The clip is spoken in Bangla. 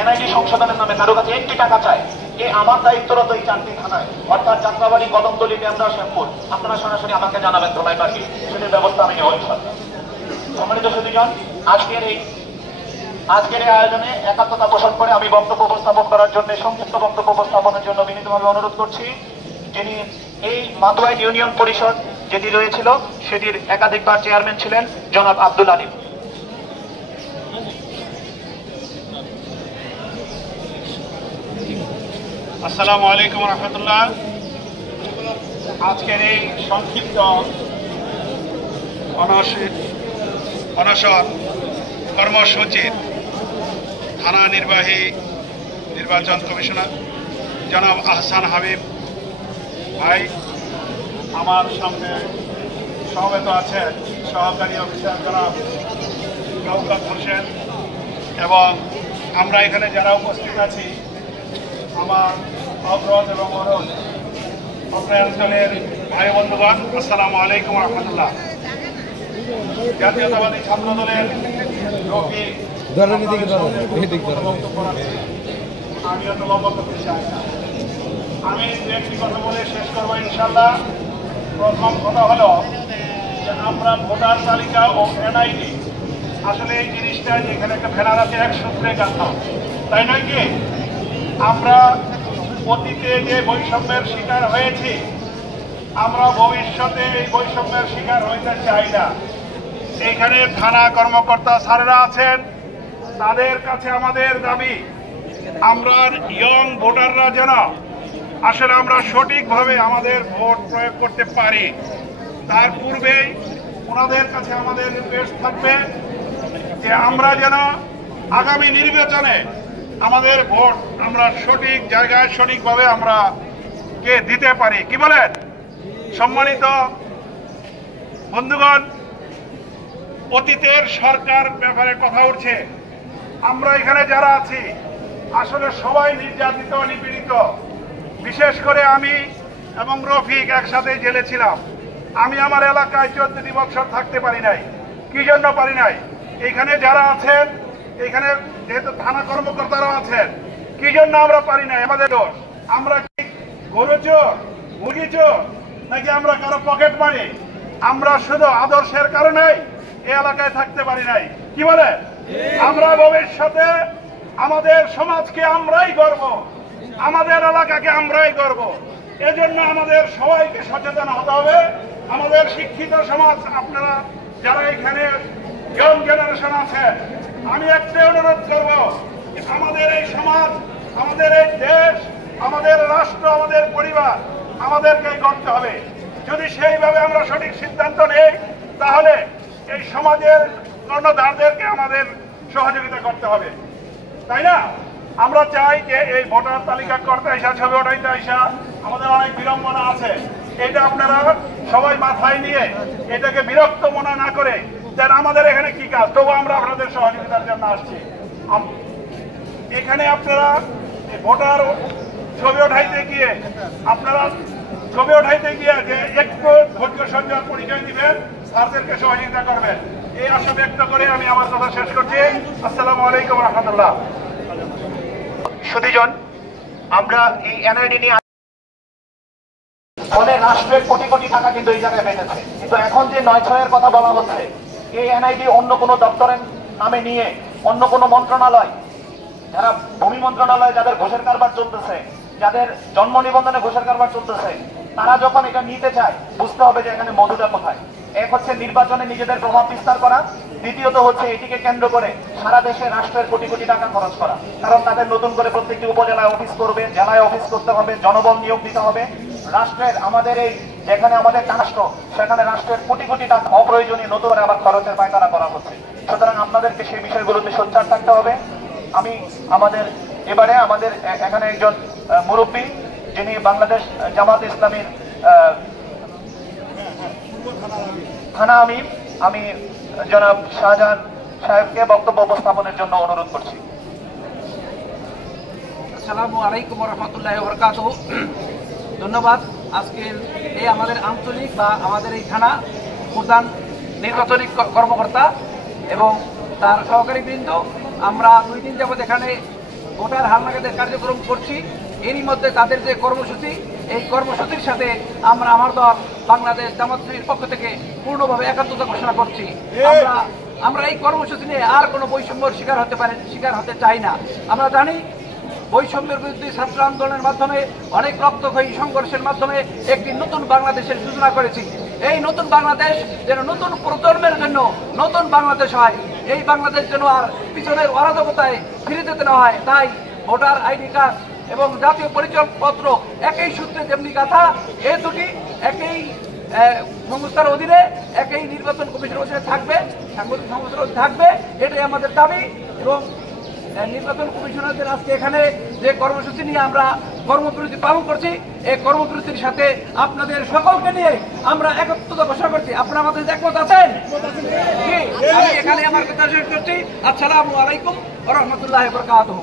এনআইডি সংশোধনের নামে কারো কাছে 1টি টাকা চায়, আমার দায়িত্বরত এই 4টি থানায়, অর্থাৎ যাত্রাবাড়ি, কদমতলী, ডেমরা, শ্যামপুর, আপনারা সরাসরি আমাকে জানাবেন ধোলাই পার্কে, সেটির ব্যবস্থা আমি নেব ইনশাআল্লাহ। সম্মানিত সুধীজন, আজকের এই আয়োজনে একাত্মতা পোষণ করে আমি বক্তব্য উপস্থাপন করার জন্য, সংক্ষিপ্ত বক্তব্য উপস্থাপনের জন্য বিনীতভাবে অনুরোধ করছি যিনি এই মাতুয়াইল ইউনিয়ন পরিষদ যেটি রয়েছিল সেটির একাধিকবার চেয়ারম্যান ছিলেন জনাব আব্দুল আলিম। আসসালামু আলাইকুম রহমতুল্লাহ। আজকের এই সংক্ষিপ্ত অনশন কর্মসূচির থানা নির্বাহী নির্বাচন কমিশনার জনাব আহসান হাবিব ভাই, আমার সামনে সমবেত আছেন সহকারী অফিসার জনাব শওকত হোসেন, এবং আমরা এখানে যারা উপস্থিত আছি আমার অগ্রজ এবং অরুণ অঞ্চলের ভাই বন্ধুগণ, আসসালামু আলাইকুম রহমতুল্লাহ। জাতীয়তাবাদী ছাত্র দলের রফিক আমি অত লম্বা করতে চাই না, আমি একটি কথা বলে শেষ করবো ইনশাল্লাহ। প্রথম কথা হলো যে আমরা ভোটার তালিকা ও এনআইডি, আসলে এই জিনিসটা যেখানে একটা ভেড়া আছে এক সূত্রে গাঁথা, তাই নয় কি? আমরা অতীতে যে বৈষম্যের শিকার হয়েছি, আমরা ভবিষ্যতে এই বৈষম্যের শিকার হইতে চাই না। এইখানে থানা কর্মকর্তা স্যারেরা আছেন, তাদের কাছে আমাদের দাবি আমরা ইয়ং ভোটাররা যেন আসলে আমরা সঠিকভাবে আমাদের ভোট প্রয়োগ করতে পারি। তার পূর্বেই ওনাদের কাছে আমাদের রিকোয়েস্ট থাকবে যে আমরা যেন আগামী নির্বাচনে আমাদের ভোট আমরা সঠিক জায়গায় সঠিকভাবে আমরা কে দিতে পারি। কি বলেন সম্মানিত বন্ধুগণ? অতীতের সরকার ব্যাপারে কথা উঠছে, আমরা এখানে যারা আছি আসলে সবাই নির্যাতিত নিপীড়িত। বিশেষ করে আমি এবং রফিক একসাথে জেলে ছিলাম। আমি আমার এলাকায় 14 বছর থাকতে পারি নাই। কি জন্য পারি নাই? এখানে যারা আছেন, এখানে যেহেতু থানা কর্মকর্তারাও আছেন, কি জন্য আমরা পারি নাই? আমাদের দোষ। আমরা কি গরু চোর, মুরগি চোর, নাকি আমরা কারো পকেট মারি? আমরা শুধু আদর্শের কারণেই এই এলাকায় থাকতে পারি নাই। কি বলে? আমরা ভবিষ্যতে আমাদের সমাজকে আমরাই গর্ব, আমাদের এলাকাকে আমরাই গর্ব। এজন্য আমাদের সবাইকে সচেতন হতে হবে। আমাদের শিক্ষিত সমাজ, আপনারা যারা এখানে ইয়ং জেনারেশন আছেন, আমি একটা অনুরোধ করব, আমাদের এই সমাজ, আমাদের এই দেশ, আমাদের রাষ্ট্র, আমাদের পরিবার আমাদেরকে গড়তে হবে। যদি সেইভাবে আমরা সঠিক সিদ্ধান্ত নেই, তাহলে এই সমাজের কর্ণধারদেরকে আমাদের সহযোগিতা করতে হবে, তাই না? আমরা চাই যে এই ভোটার তালিকা করতে আসা, ছবি ওঠাইতে আসা, আমাদের অনেক বিড়ম্বনা আছে। এটা আপনারা সবাই মাথায় নিয়ে এটাকে বিরক্ত মনে না করে, যেন আমাদের এখানে কি কাজ, তবু আমরা আপনাদের সহযোগিতার জন্য আসছি। এখানে আপনারা ভোটার ছবি ওঠাইতে গিয়ে যে একটু ধৈর্য সঞ্চয় পরিচয় দিবেন, স্যারদেরকে সহযোগিতা করবেন, এই আশা ব্যক্ত করে আমি আমার কথা শেষ করছি। আসসালামু আলাইকুম রহমতুল্লাহ। সুধীজন, আমরা এই এনআইডি নিয়ে ফলে রাষ্ট্রের কোটি কোটি টাকা কিন্তু এই জায়গায় বেঁধেছে, কিন্তু এখন যে 9/6-এর কথা বলা হচ্ছে, এই এনআইডি অন্য কোনো দপ্তরের নামে নিয়ে অন্য কোনো মন্ত্রণালয়, যারা ভূমি মন্ত্রণালয়, যাদের ঘোষের কারবার চলতেছে, যাদের জন্ম নিবন্ধনে ঘোষের কারবার চলতেছে, তারা যখন এটা নিতে চায়, বুঝতে হবে যে এখানে মধুটা কোথায়। এক হচ্ছে নির্বাচনে নিজেদের প্রভাব বিস্তার করা, দ্বিতীয়ত হচ্ছে এটিকে কেন্দ্র করে সারা দেশে রাষ্ট্রের কোটি কোটি টাকা খরচ করা। কারণ তাদের নতুন করে প্রত্যেকটি উপজেলায় অফিস করবে, জেলায় অফিস করতে হবে, জনবল নিয়োগ দিতে হবে। রাষ্ট্রের আমাদের এই যেখানে আমাদের রাষ্ট্র, সেখানে রাষ্ট্রের কোটি কোটি টাকা অপ্রয়োজনীয় নতুন করে আবার খরচের পায়তারা করা হচ্ছে। সুতরাং আপনাদেরকে সেই বিষয়গুলোতে সোচ্চার থাকতে হবে। আমি এবারে আমাদের এখানে একজন মুরব্বী, যিনি বাংলাদেশ জামাত ইসলামীর থানা আমির, আমি জনাব শাহজাহান সাহেবকে বক্তব্য উপস্থাপনের জন্য অনুরোধ করছি। আসসালামু আলাইকুম রহমতুল্লাহ বরকাতুহু। ধন্যবাদ। আজকের এই আমাদের আঞ্চলিক বা আমাদের এই থানা প্রধান নির্বাচনী কর্মকর্তা এবং তার সহকারী বৃন্দ, আমরা 2 দিন যাবৎ এখানে ভোটার হালনাগাদের কার্যক্রম করছি। এরই মধ্যে তাদের যে কর্মসূচি, এই কর্মসূচির সাথে আমার দল বাংলাদেশ জামাত ইসলামীর পক্ষ থেকে পূর্ণভাবে একাত্মতা ঘোষণা করছি। আমরা এই কর্মসূচি নিয়ে আর কোনো বৈষম্যের শিকার হতে চাই না। আমরা জানি বৈষম্যের বিরুদ্ধে ছাত্র আন্দোলনের মাধ্যমে অনেক রক্তক্ষয়ী সংঘর্ষের মাধ্যমে একটি নতুন বাংলাদেশের সূচনা করেছি। এই নতুন বাংলাদেশ যেন নতুন প্রজন্মের জন্য নতুন বাংলাদেশ হয়, এই বাংলাদেশ যেন আর পিছনের অরাজকতায় ফিরে যেতে না হয়। তাই ভোটার আইডি কার্ড এবং জাতীয় পরিচয়পত্র একই সূত্রে যেমনি গাথা, এ দুটি একই সংস্থার অধীনে একই নির্বাচন কমিশনের অধীনে থাকবে, সাংগঠনিক সংস্থার অধীনে থাকবে, এটাই আমাদের দাবি। এবং নির্বাচন কমিশনারদের আজকে এখানে যে কর্মসূচি নিয়ে আমরা কর্মবিরতি পালন করছি, এই কর্মবিরতির সাথে আপনাদের সকলকে নিয়ে আমরা একত্রতা ঘোষণা করছি। আপনারা আমাদের একমত আছেন? আমি এখানে আমার কথা শেষ করছি। আসসালামু আলাইকুম ওয়া রাহমাতুল্লাহি ওয়া বারাকাতুহু।